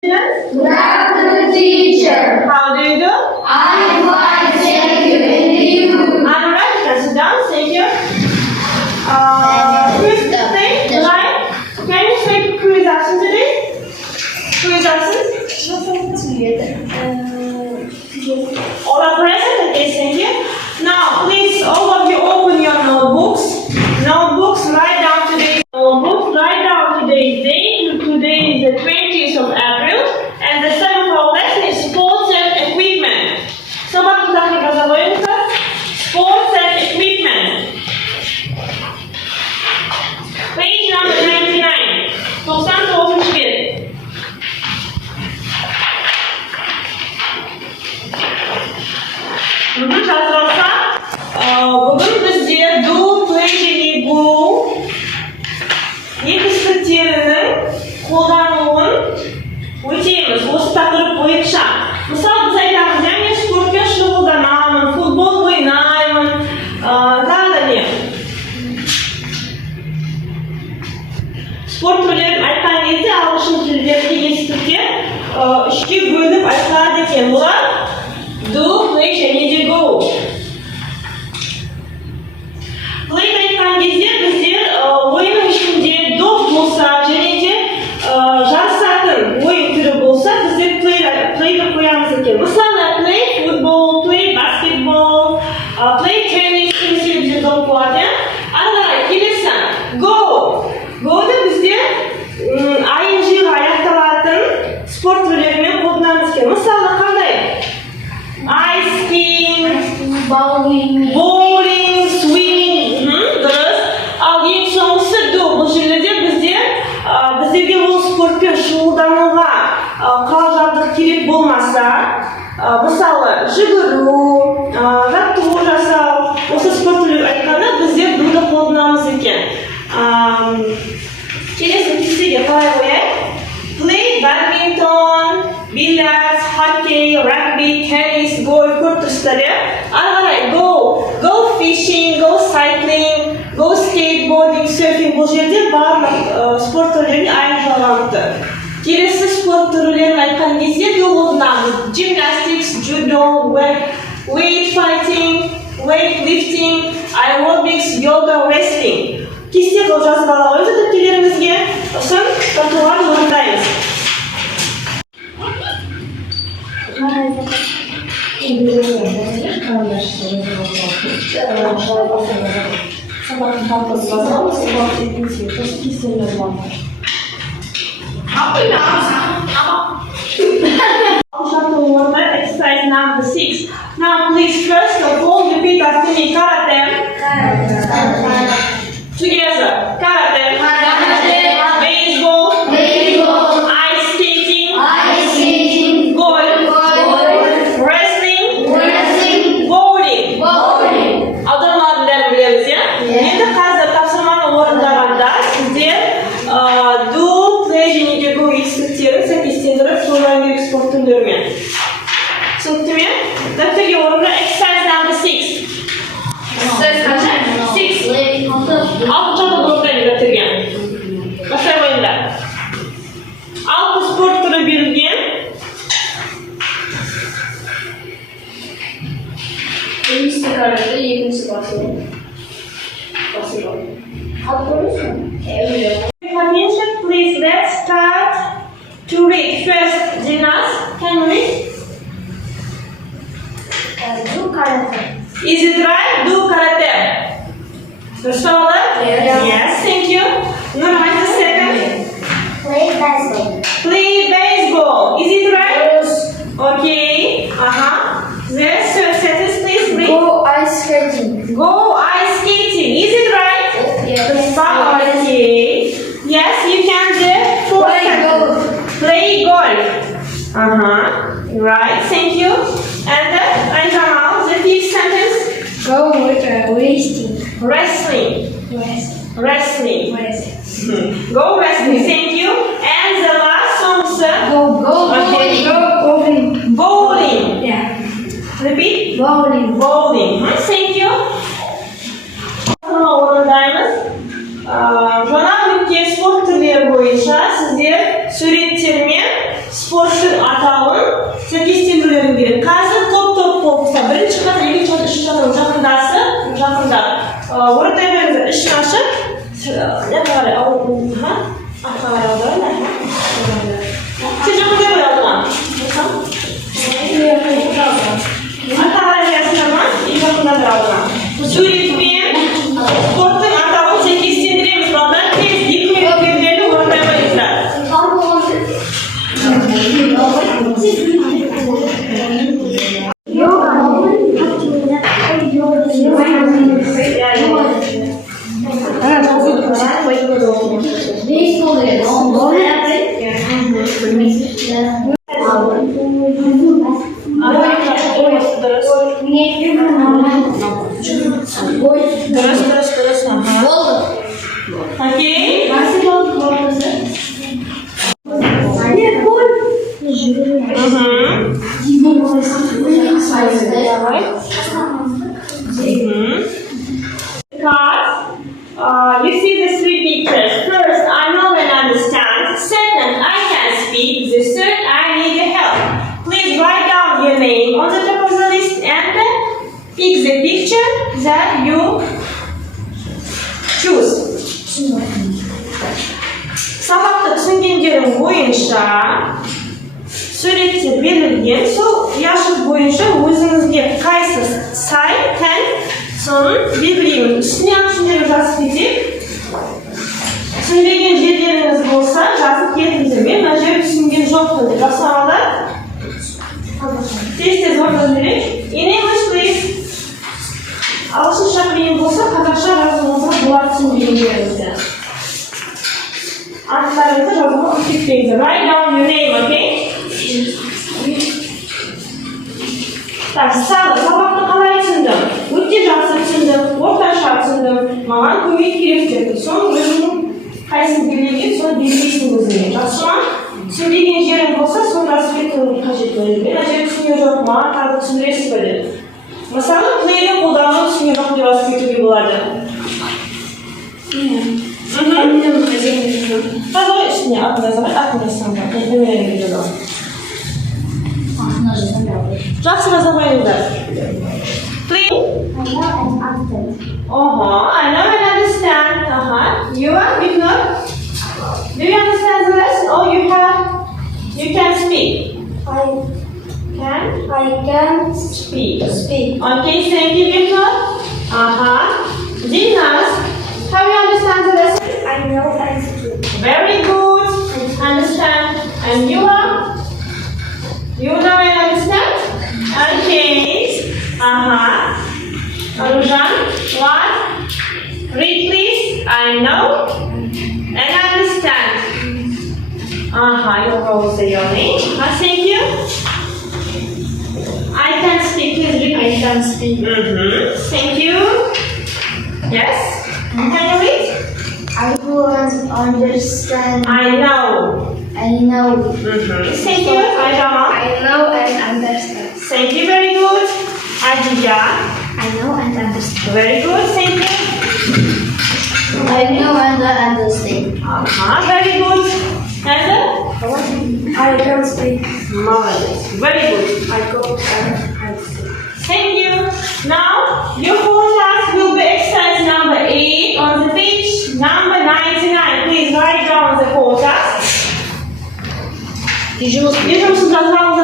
Good afternoon, teacher. How do you do? I'm fine, thank you. And you? I'm right. You can sit down. Thank you. First thing, right? Can you say who is absent today? Who is absent? All are present. Okay, thank you. Now, please, all of you, open your notebooks. Notebooks. Write down today's notebooks. Write down today's date. Today is the 20th of April, and the time of our lesson is sports and equipment. Собак туда называется sports and equipment. Page number 99. 99. Жазылса, бүгін бізде do, play және go епістіктерінің қолдануын өтейміз осы тақырып бойынша. Мысалы, біз айтамыз, мен спортпен шұғылданамын, футбол ойнаймын, тағы да не? Спорт түрлерін айтқан кезде ағылшын тілдерінде естіктер үшке бөліп айтылады екен. Бұлар do, play және де go. Play айтқан кезде біздер ойынның ішінде доп болса және де жарысатын ойын түрі болса, біздер play-ді қоямыз екен. Мысалы, play football, play basketball, play tennis, немесе біздер доп болады. Ары келесі go. Go-ды біздер ing-ға аяқталатын спорт түрлерімен қолданамыз екен. Мысалы, қандай? Ice skating, bowling, swimming. Дұрыс. Ал ең соңғысы do. Бұл жерлерде біздерге бұл спортпен шұғылдануға құрал-жабдық керек болмаса, мысалы, жүгіру, жаттығу жасау, осы спорт түрлерін айтқанда біздер do-ды қолданамыз екен. Келесі кестеге қалай қояйық? Play badminton, billiards, hockey, rugby, tennis, golf, көп тұрыстар, ары қарай go fishing, go cycling, go skateboarding, surfing. Бұл жерде барлық спорт түрлеріне ing жалғаныпты. Келесі спорт түрлерін айтқан кезде do қолданамыз. Gymnastics, judo, weight fighting, weightlifting, aerobics, yoga, wrestling. Кесте қылып жазып ала қойыңыз тәптелеріңізге. Сосын тартуған орындаймыз. Exercise number 6. Now please first of all repeat after me. Karate. Together. Karate. Baseball. Ice skating. Golf. Wrestling. Bowling. Аудармалардың бәрін білеміз, иә? Енді қазір тапсырманы орындағанда сіздер do, play және де go естіктерін сәйкестендіріп солай керек спорт түрлерімен. Түсінікті ме? Дәптерге орында exercise number 6. Exercise қанша? 6. Алтыншы атап орындайды дәптерге. Бастай ойында. 6 спорт түрі берілген. Бірінші карате, екінші басылым. Алып көресің? Attention, please, let's start to read. First, Dinas, can you read? Do karate. Is it right? Do karate. Understand? Yes, thank you. No, what's the second? Play baseball. Play baseball. Is it right? Yes. Okay. The third sentence, please read. Go ice skating. Go ice skating. Is it right? Yes. Okay. Yes, you can do. Play golf. Play golf. Right, thank you. And the fifth sentence. Go wrestling. Wrestling. Go wrestling. Thank you. And the last one, sir. Go Okay. bowling. Bowling. Yeah. Repeat. Bowling. Thank you. Орындаймыз. Жаңа өткен спорт түрлері бойынша сіздер суреттермен спорт Артқа қарай аударайын. Сен жақында боялдың ба? Артқа қарай боясыңдар ма? Жақында бір алдыма. Суретпен спорттың атауын сәйкестендіреміз. Балдар тез 2 минут беріледі, орындай қойыңыздар. Дұрыс. Окей? You see the three pictures. First, I know and understand. Second, I can speak. The third, I need your help. Please write down your name on the top of the list and then pick the picture that you choose. Сабақты түсінгендерің бойынша суретте берілген сол яшық бойынша өзіңізге қайсы сай, тән, соның белгілеймін. Үстіне түсіндіріп жазып кетейік. Түсінбеген жерлеріңіз болса, жазып кетіңіздер. Мен мына жерді түсінген жоқпын деп жасамалар. Тез орта жіберейік. In English, please. Ағылшынша қиын болса, қазақша жазуыңызға болады түсінбегендеріңізді. Аттарыңызды жазуға кетпеңіздер. Write down your name, okay? Сабақты қалай түсіндім? Өте жақсы түсіндім, орташа түсіндім, маған көмек керек деді. Соны өзіңнің қайсын белгілеген, соны белгілейсің өзіңе. Жақсы ма? Түсінбеген жерің болса, соны жазып кетуің қажет болды. Мен мына жерді түсінген жоқпын, маған тағы түсіндіресіз бе деді. Мысалы, плейді қолдануын түсінген жоқ деп жазып кетуге болады. Қазір үстіне атын жазамын, атын жазсаңдар. Жақсы жазамайыңдар. Please. I know and understand. You are Victor. Do you understand the lesson? Oh, you can speak. I can speak. Okay, thank you, Victor. Dinas, how do you understand the lesson? I know and speak. Very good. Understand. And you are? You know and understand? Okay. Anujan, what? Read please. I know and understand. You will say your name. Thank you. I can speak. Please read. I can speak. Thank you. Yes. Can you read? I will understand. I know. Thank you. I know and understand. Thank you. Very good. Adija. I know and understand. Very good. Thank you. I know and understand. Very good. And I can speak. marvelous. Very good. I go and speak. Thank you. Now your whole task will be exercise number 8 on the page number 99. Please write down the whole task. Did you Үй жұмысын жазбаңыз